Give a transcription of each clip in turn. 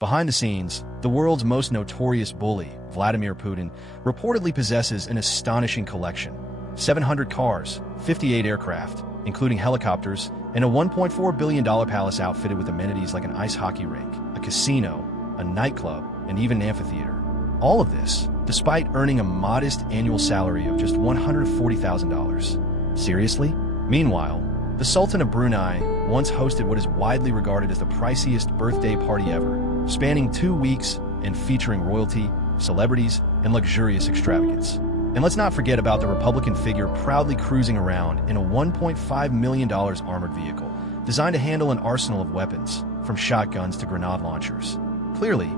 Behind the scenes, the world's most notorious bully, Vladimir Putin, reportedly possesses an astonishing collection: 700 cars, 58 aircraft, including helicopters, and a $1.4 billion palace outfitted with amenities like an ice hockey rink, a casino, a nightclub, and even an amphitheater. All of this, despite earning a modest annual salary of just $140,000. Seriously? Meanwhile, the Sultan of Brunei once hosted what is widely regarded as the priciest birthday party ever, spanning 2 weeks and featuring royalty, celebrities, and luxurious extravagance. And let's not forget about the Republican figure proudly cruising around in a $1.5 million armored vehicle designed to handle an arsenal of weapons, from shotguns to grenade launchers. Clearly,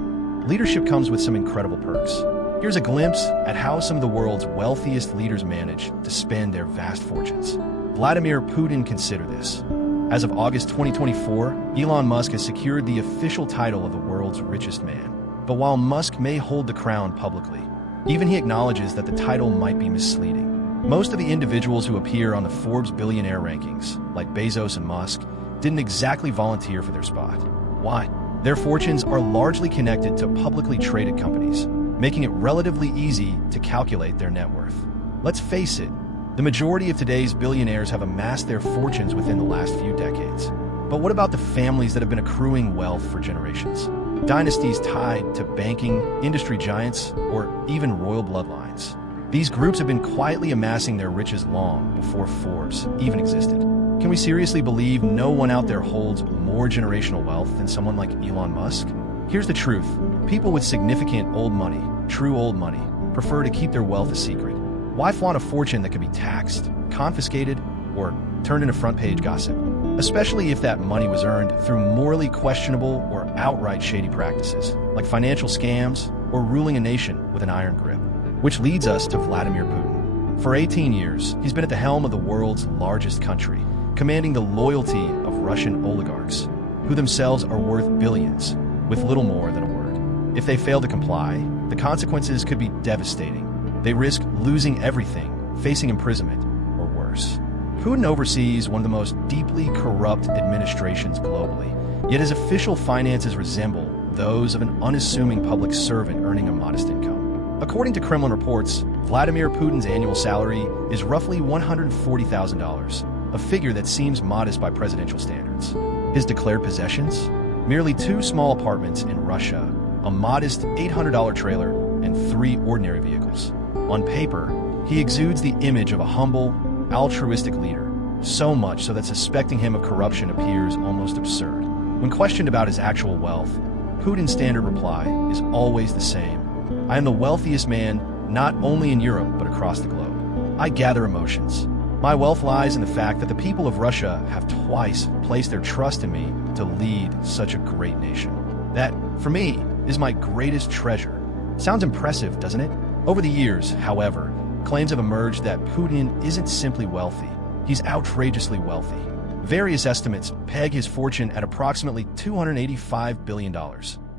leadership comes with some incredible perks. Here's a glimpse at how some of the world's wealthiest leaders manage to spend their vast fortunes. Vladimir Putin, consider this. As of August 2024, Elon Musk has secured the official title of the world's richest man. But while Musk may hold the crown publicly, even he acknowledges that the title might be misleading. Most of the individuals who appear on the Forbes billionaire rankings, like Bezos and Musk, didn't exactly volunteer for their spot. Why? Their fortunes are largely connected to publicly traded companies, making it relatively easy to calculate their net worth. Let's face it, the majority of today's billionaires have amassed their fortunes within the last few decades. But what about the families that have been accruing wealth for generations? Dynasties tied to banking, industry giants, or even royal bloodlines. These groups have been quietly amassing their riches long before Forbes even existed. Can we seriously believe no one out there holds more generational wealth than someone like Elon Musk? Here's the truth. People with significant old money, true old money, prefer to keep their wealth a secret. Why flaunt a fortune that could be taxed, confiscated, or turned into front-page gossip? Especially if that money was earned through morally questionable or outright shady practices, like financial scams or ruling a nation with an iron grip. Which leads us to Vladimir Putin. For 18 years, he's been at the helm of the world's largest country, commanding the loyalty of Russian oligarchs, who themselves are worth billions, with little more than a word. If they fail to comply, the consequences could be devastating. They risk losing everything, facing imprisonment, or worse. Putin oversees one of the most deeply corrupt administrations globally, yet his official finances resemble those of an unassuming public servant earning a modest income. According to Kremlin reports, Vladimir Putin's annual salary is roughly $140,000, a figure that seems modest by presidential standards. His declared possessions? Merely 2 small apartments in Russia, a modest $800 trailer, and 3 ordinary vehicles. On paper, he exudes the image of a humble, altruistic leader, so much so that suspecting him of corruption appears almost absurd. When questioned about his actual wealth, Putin's standard reply is always the same. I am the wealthiest man not only in Europe but across the globe. I gather emotions. My wealth lies in the fact that the people of Russia have twice placed their trust in me to lead such a great nation. That, for me, is my greatest treasure. Sounds impressive, doesn't it? Over the years, however, claims have emerged that Putin isn't simply wealthy, he's outrageously wealthy. Various estimates peg his fortune at approximately $285 billion,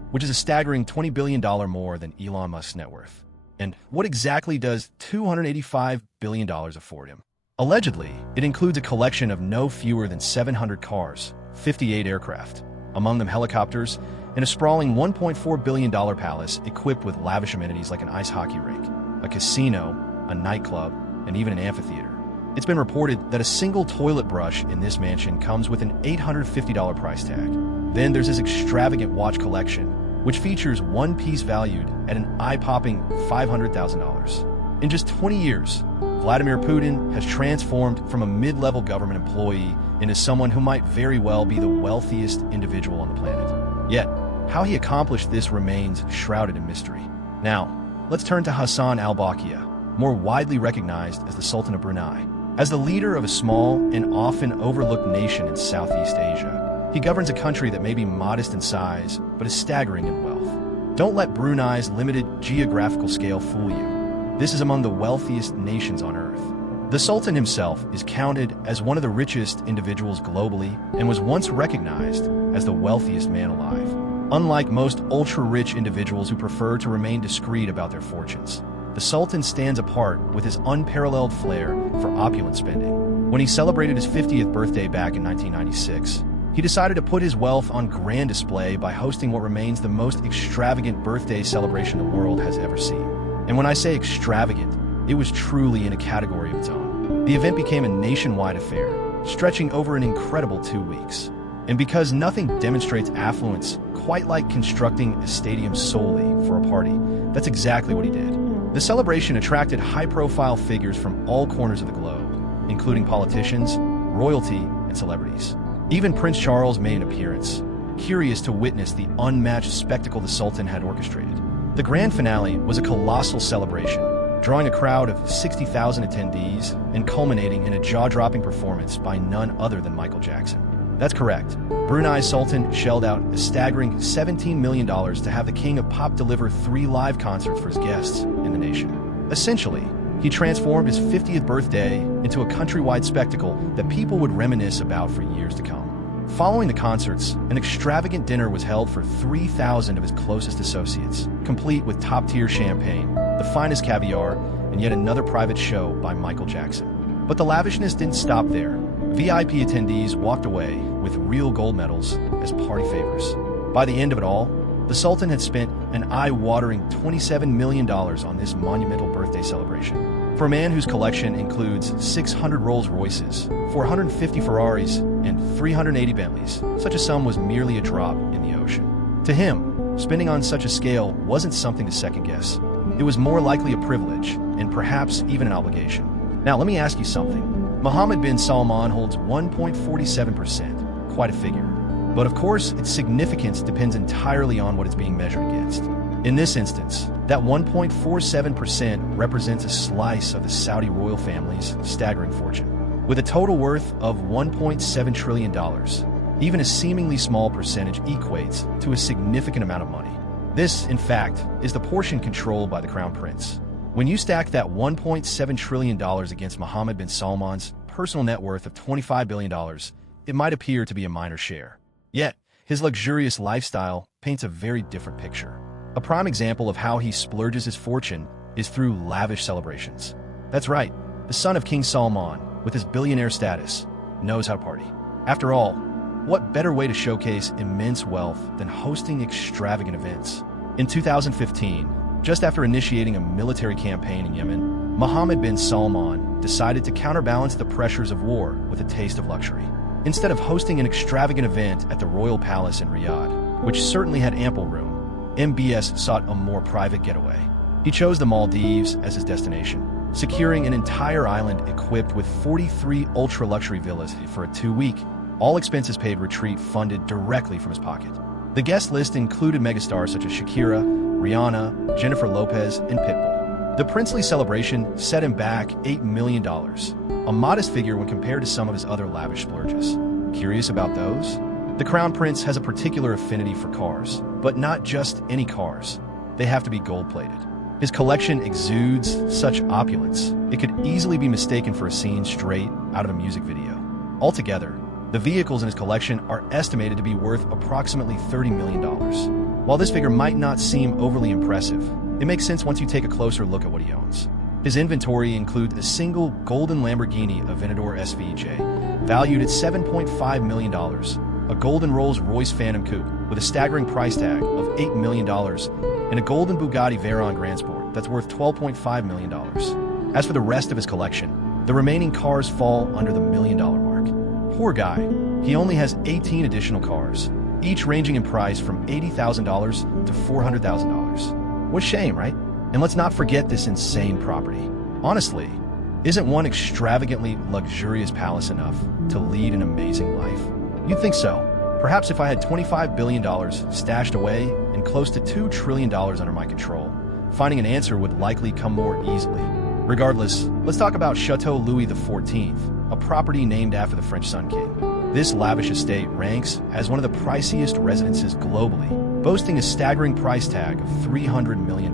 which is a staggering $20 billion more than Elon Musk's net worth. And what exactly does $285 billion afford him? Allegedly, it includes a collection of no fewer than 700 cars, 58 aircraft, among them helicopters, and a sprawling $1.4 billion palace equipped with lavish amenities like an ice hockey rink, a casino, a nightclub, and even an amphitheater. It's been reported that a single toilet brush in this mansion comes with an $850 price tag. Then there's his extravagant watch collection, which features one piece valued at an eye-popping $500,000. In just 20 years, Vladimir Putin has transformed from a mid-level government employee into someone who might very well be the wealthiest individual on the planet. Yet, how he accomplished this remains shrouded in mystery. Now, let's turn to Hassan al-Bolkiah, more widely recognized as the Sultan of Brunei. As the leader of a small and often overlooked nation in Southeast Asia, he governs a country that may be modest in size, but is staggering in wealth. Don't let Brunei's limited geographical scale fool you. This is among the wealthiest nations on Earth. The Sultan himself is counted as one of the richest individuals globally and was once recognized as the wealthiest man alive. Unlike most ultra-rich individuals who prefer to remain discreet about their fortunes, the Sultan stands apart with his unparalleled flair for opulent spending. When he celebrated his 50th birthday back in 1996, he decided to put his wealth on grand display by hosting what remains the most extravagant birthday celebration the world has ever seen. And when I say extravagant, it was truly in a category of its own. The event became a nationwide affair, stretching over an incredible 2 weeks. And because nothing demonstrates affluence quite like constructing a stadium solely for a party, that's exactly what he did. The celebration attracted high-profile figures from all corners of the globe, including politicians, royalty, and celebrities. Even Prince Charles made an appearance, curious to witness the unmatched spectacle the Sultan had orchestrated. The grand finale was a colossal celebration, drawing a crowd of 60,000 attendees and culminating in a jaw-dropping performance by none other than Michael Jackson. That's correct. Brunei's Sultan shelled out a staggering $17 million to have the King of Pop deliver 3 live concerts for his guests in the nation. Essentially, he transformed his 50th birthday into a countrywide spectacle that people would reminisce about for years to come. Following the concerts, an extravagant dinner was held for 3,000 of his closest associates, complete with top-tier champagne, the finest caviar, and yet another private show by Michael Jackson. But the lavishness didn't stop there. VIP attendees walked away with real gold medals as party favors. By the end of it all, the Sultan had spent an eye-watering $27 million on this monumental birthday celebration. For a man whose collection includes 600 Rolls-Royces, 450 Ferraris, and 380 Bentleys, such a sum was merely a drop in the ocean. To him, spending on such a scale wasn't something to second-guess. It was more likely a privilege, and perhaps even an obligation. Now, let me ask you something. Mohammed bin Salman holds 1.47%, quite a figure. But of course, its significance depends entirely on what it's being measured against. In this instance, that 1.47% represents a slice of the Saudi royal family's staggering fortune. With a total worth of $1.7 trillion, even a seemingly small percentage equates to a significant amount of money. This, in fact, is the portion controlled by the Crown Prince. When you stack that $1.7 trillion against Mohammed bin Salman's personal net worth of $25 billion, it might appear to be a minor share. Yet, his luxurious lifestyle paints a very different picture. A prime example of how he splurges his fortune is through lavish celebrations. That's right, the son of King Salman, with his billionaire status, knows how to party. After all, what better way to showcase immense wealth than hosting extravagant events? In 2015, just after initiating a military campaign in Yemen, Mohammed bin Salman decided to counterbalance the pressures of war with a taste of luxury. Instead of hosting an extravagant event at the Royal Palace in Riyadh, which certainly had ample room, MBS sought a more private getaway. He chose the Maldives as his destination, securing an entire island equipped with 43 ultra-luxury villas for a 2-week, all expenses-paid retreat funded directly from his pocket. The guest list included megastars such as Shakira, Rihanna, Jennifer Lopez, and Pitbull. The princely celebration set him back $8 million, a modest figure when compared to some of his other lavish splurges. Curious about those? The Crown Prince has a particular affinity for cars, but not just any cars. They have to be gold-plated. His collection exudes such opulence, it could easily be mistaken for a scene straight out of a music video. Altogether, the vehicles in his collection are estimated to be worth approximately $30 million. While this figure might not seem overly impressive, it makes sense once you take a closer look at what he owns. His inventory includes a single golden Lamborghini Aventador SVJ, valued at $7.5 million, a golden Rolls-Royce Phantom Coupe with a staggering price tag of $8 million, and a golden Bugatti Veyron Grand Sport that's worth $12.5 million. As for the rest of his collection, the remaining cars fall under the $1 million mark. Poor guy, he only has 18 additional cars, each ranging in price from $80,000 to $400,000. What a shame, right? And let's not forget this insane property. Honestly, isn't one extravagantly luxurious palace enough to lead an amazing life? You'd think so. Perhaps if I had $25 billion stashed away and close to $2 trillion under my control, finding an answer would likely come more easily. Regardless, let's talk about Chateau Louis XIV, a property named after the French Sun King. This lavish estate ranks as one of the priciest residences globally, boasting a staggering price tag of $300 million.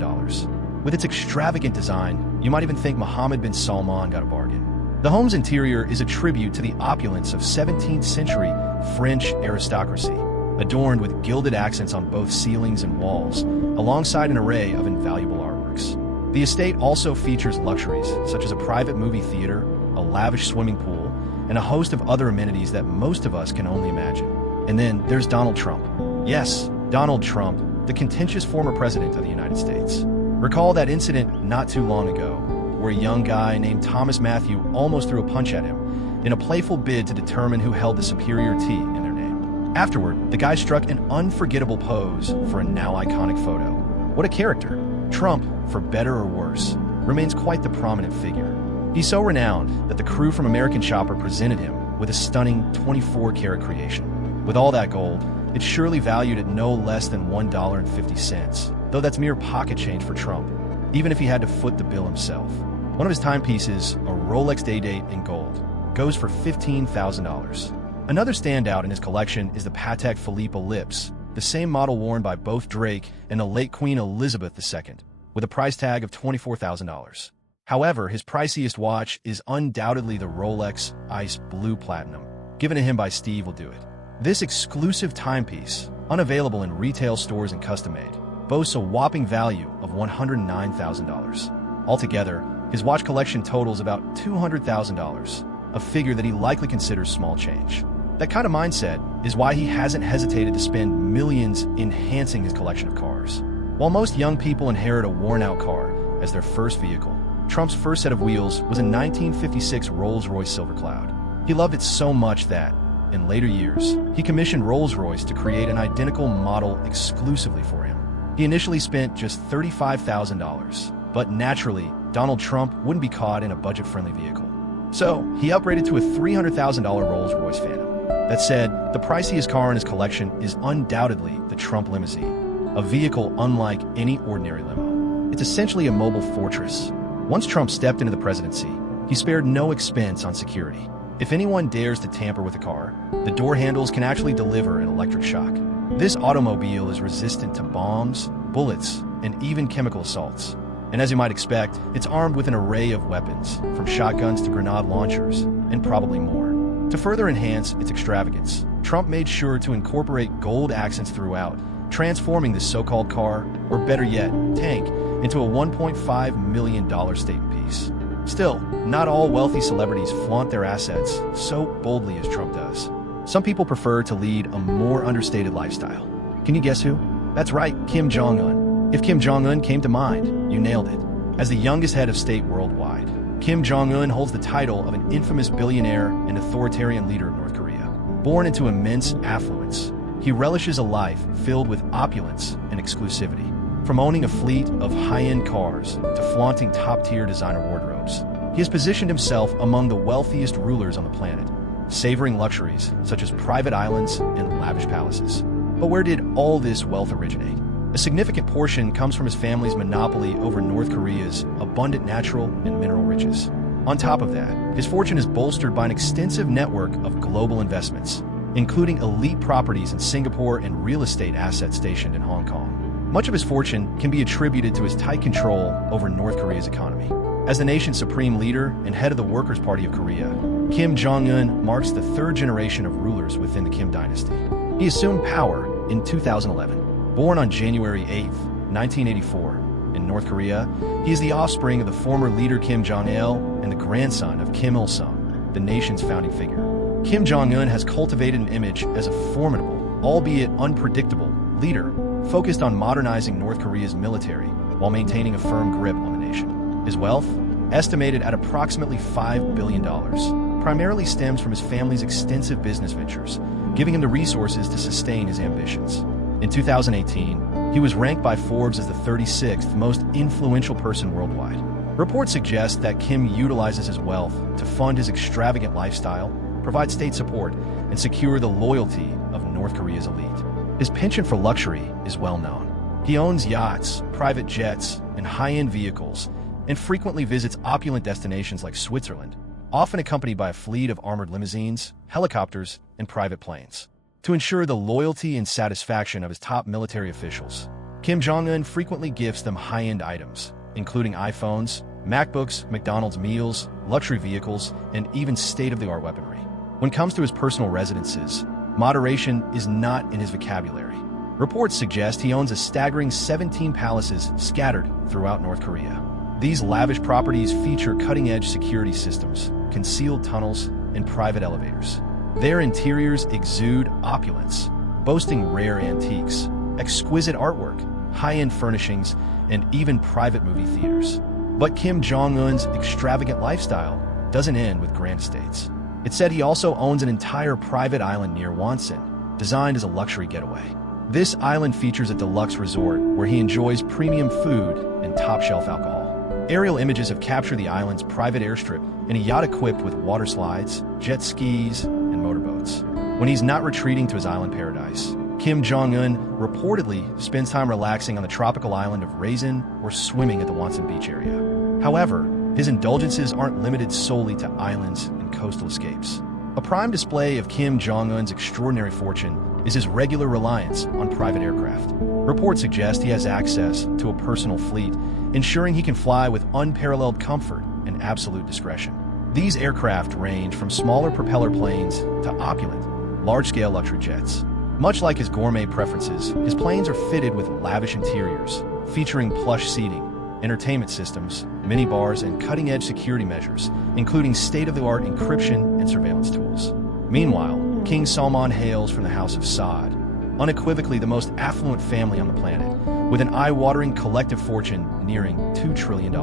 With its extravagant design, you might even think Mohammed bin Salman got a bargain. The home's interior is a tribute to the opulence of 17th century French aristocracy, adorned with gilded accents on both ceilings and walls, alongside an array of invaluable artworks. The estate also features luxuries such as a private movie theater, a lavish swimming pool, and a host of other amenities that most of us can only imagine. And then there's Donald Trump. Yes, Donald Trump, the contentious former president of the United States. Recall that incident not too long ago, where a young guy named Thomas Matthew almost threw a punch at him in a playful bid to determine who held the superior T in their name. Afterward, the guy struck an unforgettable pose for a now iconic photo. What a character. Trump, for better or worse, remains quite the prominent figure. He's so renowned that the crew from American Chopper presented him with a stunning 24-karat creation. With all that gold, it's surely valued at no less than $1.50, though that's mere pocket change for Trump, even if he had to foot the bill himself. One of his timepieces, a Rolex Day-Date in gold, goes for $15,000. Another standout in his collection is the Patek Philippe Ellipse, the same model worn by both Drake and the late Queen Elizabeth II, with a price tag of $24,000. However, his priciest watch is undoubtedly the Rolex Ice Blue Platinum, given to him by Steve Will Do It. This exclusive timepiece, unavailable in retail stores and custom-made, boasts a whopping value of $109,000. Altogether, his watch collection totals about $200,000, a figure that he likely considers small change. That kind of mindset is why he hasn't hesitated to spend millions enhancing his collection of cars. While most young people inherit a worn-out car as their first vehicle, Trump's first set of wheels was a 1956 Rolls-Royce Silver Cloud. He loved it so much that, in later years, he commissioned Rolls-Royce to create an identical model exclusively for him. He initially spent just $35,000, but naturally, Donald Trump wouldn't be caught in a budget-friendly vehicle. So, he upgraded to a $300,000 Rolls-Royce Phantom. That said, the priciest car in his collection is undoubtedly the Trump Limousine, a vehicle unlike any ordinary limo. It's essentially a mobile fortress. Once Trump stepped into the presidency, he spared no expense on security. If anyone dares to tamper with the car, the door handles can actually deliver an electric shock. This automobile is resistant to bombs, bullets, and even chemical assaults. And as you might expect, it's armed with an array of weapons, from shotguns to grenade launchers, and probably more. To further enhance its extravagance, Trump made sure to incorporate gold accents throughout, transforming this so-called car, or better yet, tank, into a $1.5 million statement piece. Still, not all wealthy celebrities flaunt their assets so boldly as Trump does. Some people prefer to lead a more understated lifestyle. Can you guess who? That's right, Kim Jong-un. If Kim Jong-un came to mind, you nailed it. As the youngest head of state worldwide, Kim Jong-un holds the title of an infamous billionaire and authoritarian leader of North Korea. Born into immense affluence, he relishes a life filled with opulence and exclusivity. From owning a fleet of high-end cars to flaunting top-tier designer wardrobes, he has positioned himself among the wealthiest rulers on the planet, savoring luxuries such as private islands and lavish palaces. But where did all this wealth originate? A significant portion comes from his family's monopoly over North Korea's abundant natural and mineral riches. On top of that, his fortune is bolstered by an extensive network of global investments, including elite properties in Singapore and real estate assets stationed in Hong Kong. Much of his fortune can be attributed to his tight control over North Korea's economy. As the nation's supreme leader and head of the Workers' Party of Korea, Kim Jong-un marks the third generation of rulers within the Kim dynasty. He assumed power in 2011. Born on January 8, 1984, in North Korea, he is the offspring of the former leader Kim Jong-il and the grandson of Kim Il-sung, the nation's founding figure. Kim Jong-un has cultivated an image as a formidable, albeit unpredictable, leader focused on modernizing North Korea's military while maintaining a firm grip on the nation. His wealth, estimated at approximately $5 billion, primarily stems from his family's extensive business ventures, giving him the resources to sustain his ambitions. In 2018, he was ranked by Forbes as the 36th most influential person worldwide. Reports suggest that Kim utilizes his wealth to fund his extravagant lifestyle, provide state support, and secure the loyalty of North Korea's elite. His penchant for luxury is well known. He owns yachts, private jets, and high-end vehicles, and frequently visits opulent destinations like Switzerland, often accompanied by a fleet of armored limousines, helicopters, and private planes. To ensure the loyalty and satisfaction of his top military officials, Kim Jong-un frequently gifts them high-end items, including iPhones, MacBooks, McDonald's meals, luxury vehicles, and even state-of-the-art weaponry. When it comes to his personal residences, moderation is not in his vocabulary. Reports suggest he owns a staggering 17 palaces scattered throughout North Korea. These lavish properties feature cutting-edge security systems, concealed tunnels, and private elevators. Their interiors exude opulence, boasting rare antiques, exquisite artwork, high-end furnishings, and even private movie theaters. But Kim Jong-un's extravagant lifestyle doesn't end with grand estates. It's said he also owns an entire private island near Wonsan, designed as a luxury getaway. This island features a deluxe resort where he enjoys premium food and top-shelf alcohol. Aerial images have captured the island's private airstrip and a yacht equipped with water slides, jet skis, and motorboats. When he's not retreating to his island paradise, Kim Jong-un reportedly spends time relaxing on the tropical island of Raisin or swimming at the Wonsan Beach area. However, his indulgences aren't limited solely to islands and coastal escapes. A prime display of Kim Jong-un's extraordinary fortune is his regular reliance on private aircraft. Reports suggest he has access to a personal fleet, ensuring he can fly with unparalleled comfort and absolute discretion. These aircraft range from smaller propeller planes to opulent, large-scale luxury jets. Much like his gourmet preferences, his planes are fitted with lavish interiors, featuring plush seating, entertainment systems, minibars, and cutting-edge security measures, including state-of-the-art encryption and surveillance tools. Meanwhile, King Salman hails from the House of Saud, unequivocally the most affluent family on the planet, with an eye-watering collective fortune nearing $2 trillion.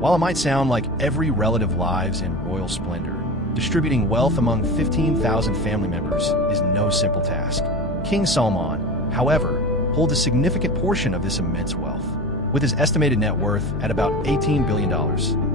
While it might sound like every relative lives in royal splendor, distributing wealth among 15,000 family members is no simple task. King Salman, however, holds a significant portion of this immense wealth. With his estimated net worth at about $18 billion,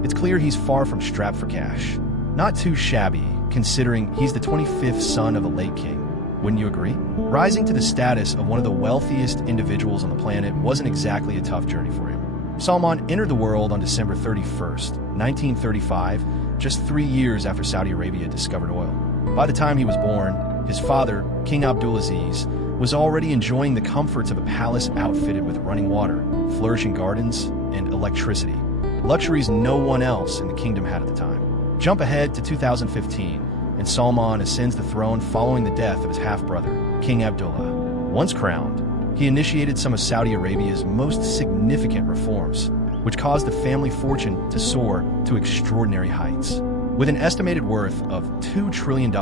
it's clear he's far from strapped for cash. Not too shabby, considering he's the 25th son of the late king. Wouldn't you agree? Rising to the status of one of the wealthiest individuals on the planet wasn't exactly a tough journey for him. Salman entered the world on December 31st, 1935, just 3 years after Saudi Arabia discovered oil. By the time he was born, his father, King Abdulaziz, was already enjoying the comforts of a palace outfitted with running water, flourishing gardens, and electricity, luxuries no one else in the kingdom had at the time. Jump ahead to 2015, and Salman ascends the throne following the death of his half-brother, King Abdullah. Once crowned, he initiated some of Saudi Arabia's most significant reforms, which caused the family fortune to soar to extraordinary heights. With an estimated worth of $2 trillion,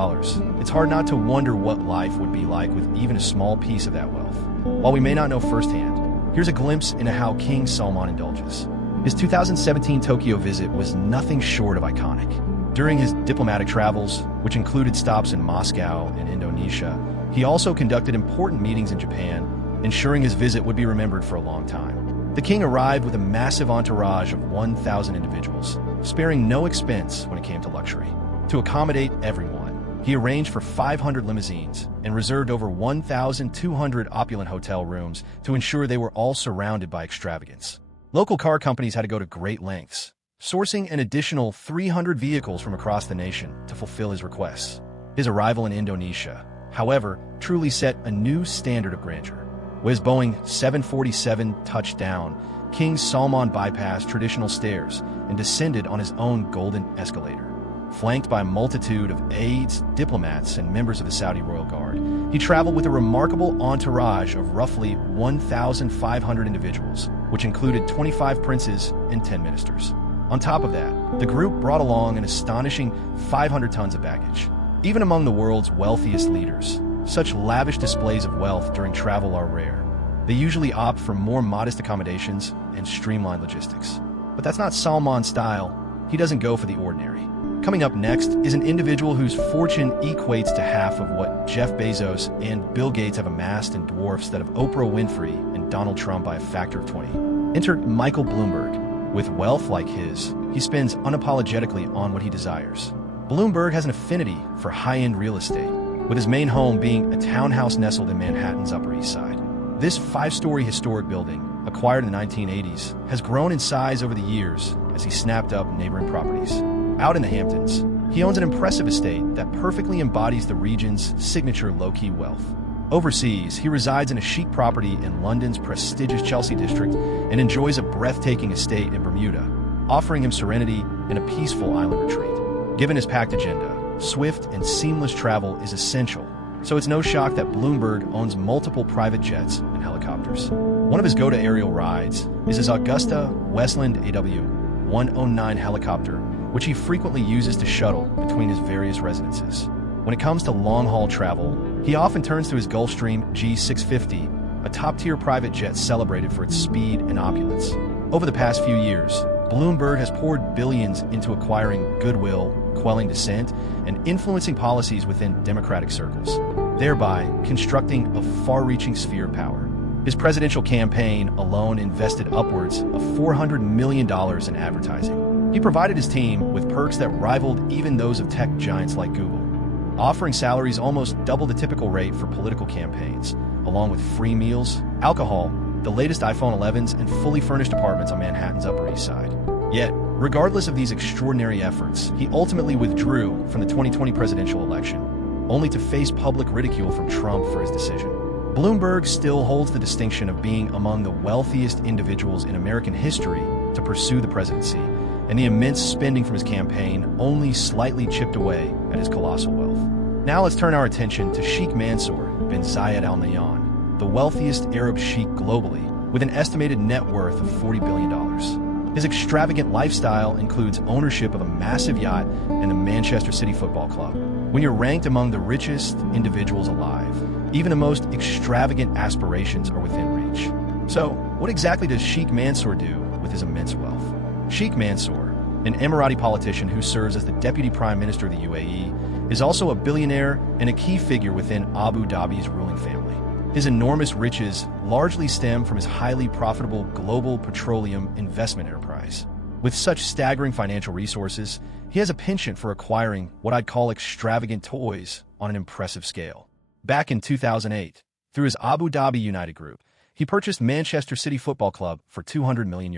it's hard not to wonder what life would be like with even a small piece of that wealth. While we may not know firsthand, here's a glimpse into how King Salman indulges. His 2017 Tokyo visit was nothing short of iconic. During his diplomatic travels, which included stops in Moscow and Indonesia, he also conducted important meetings in Japan, ensuring his visit would be remembered for a long time. The king arrived with a massive entourage of 1,000 individuals, sparing no expense when it came to luxury. To accommodate everyone, he arranged for 500 limousines and reserved over 1,200 opulent hotel rooms to ensure they were all surrounded by extravagance. Local car companies had to go to great lengths, sourcing an additional 300 vehicles from across the nation to fulfill his requests. His arrival in Indonesia, however, truly set a new standard of grandeur. With his Boeing 747 touched down, King Salman bypassed traditional stairs and descended on his own golden escalator. Flanked by a multitude of aides, diplomats, and members of the Saudi Royal Guard, he traveled with a remarkable entourage of roughly 1,500 individuals, which included 25 princes and 10 ministers. On top of that, the group brought along an astonishing 500 tons of baggage. Even among the world's wealthiest leaders, such lavish displays of wealth during travel are rare. They usually opt for more modest accommodations and streamlined logistics. But that's not Salman's style. He doesn't go for the ordinary. Coming up next is an individual whose fortune equates to half of what Jeff Bezos and Bill Gates have amassed and dwarfs that of Oprah Winfrey and Donald Trump by a factor of 20. Enter Michael Bloomberg. With wealth like his, he spends unapologetically on what he desires. Bloomberg has an affinity for high-end real estate, with his main home being a townhouse nestled in Manhattan's Upper East Side. This 5-story historic building, acquired in the 1980s, has grown in size over the years as he snapped up neighboring properties. Out in the Hamptons, he owns an impressive estate that perfectly embodies the region's signature low-key wealth. Overseas, he resides in a chic property in London's prestigious Chelsea district and enjoys a breathtaking estate in Bermuda, offering him serenity and a peaceful island retreat. Given his packed agenda, swift and seamless travel is essential, so it's no shock that Bloomberg owns multiple private jets and helicopters. One of his go-to aerial rides is his Augusta Westland AW-109 helicopter, which he frequently uses to shuttle between his various residences. When it comes to long-haul travel, he often turns to his Gulfstream G650, a top-tier private jet celebrated for its speed and opulence. Over the past few years, Bloomberg has poured billions into acquiring goodwill, quelling dissent, and influencing policies within Democratic circles, thereby constructing a far-reaching sphere of power. His presidential campaign alone invested upwards of $400 million in advertising. He provided his team with perks that rivaled even those of tech giants like Google, offering salaries almost double the typical rate for political campaigns, along with free meals, alcohol, the latest iPhone 11s, and fully furnished apartments on Manhattan's Upper East Side. Yet, regardless of these extraordinary efforts, he ultimately withdrew from the 2020 presidential election, only to face public ridicule from Trump for his decision. Bloomberg still holds the distinction of being among the wealthiest individuals in American history to pursue the presidency, and the immense spending from his campaign only slightly chipped away at his colossal wealth. Now let's turn our attention to Sheikh Mansour bin Zayed Al Nahyan, the wealthiest Arab sheikh globally, with an estimated net worth of $40 billion. His extravagant lifestyle includes ownership of a massive yacht and the Manchester City Football Club. When you're ranked among the richest individuals alive, even the most extravagant aspirations are within reach. So, what exactly does Sheikh Mansour do with his immense wealth? Sheikh Mansour, an Emirati politician who serves as the Deputy Prime Minister of the UAE, is also a billionaire and a key figure within Abu Dhabi's ruling family. His enormous riches largely stem from his highly profitable global petroleum investment enterprise. With such staggering financial resources, he has a penchant for acquiring what I'd call extravagant toys on an impressive scale. Back in 2008, through his Abu Dhabi United Group, he purchased Manchester City Football Club for €200 million.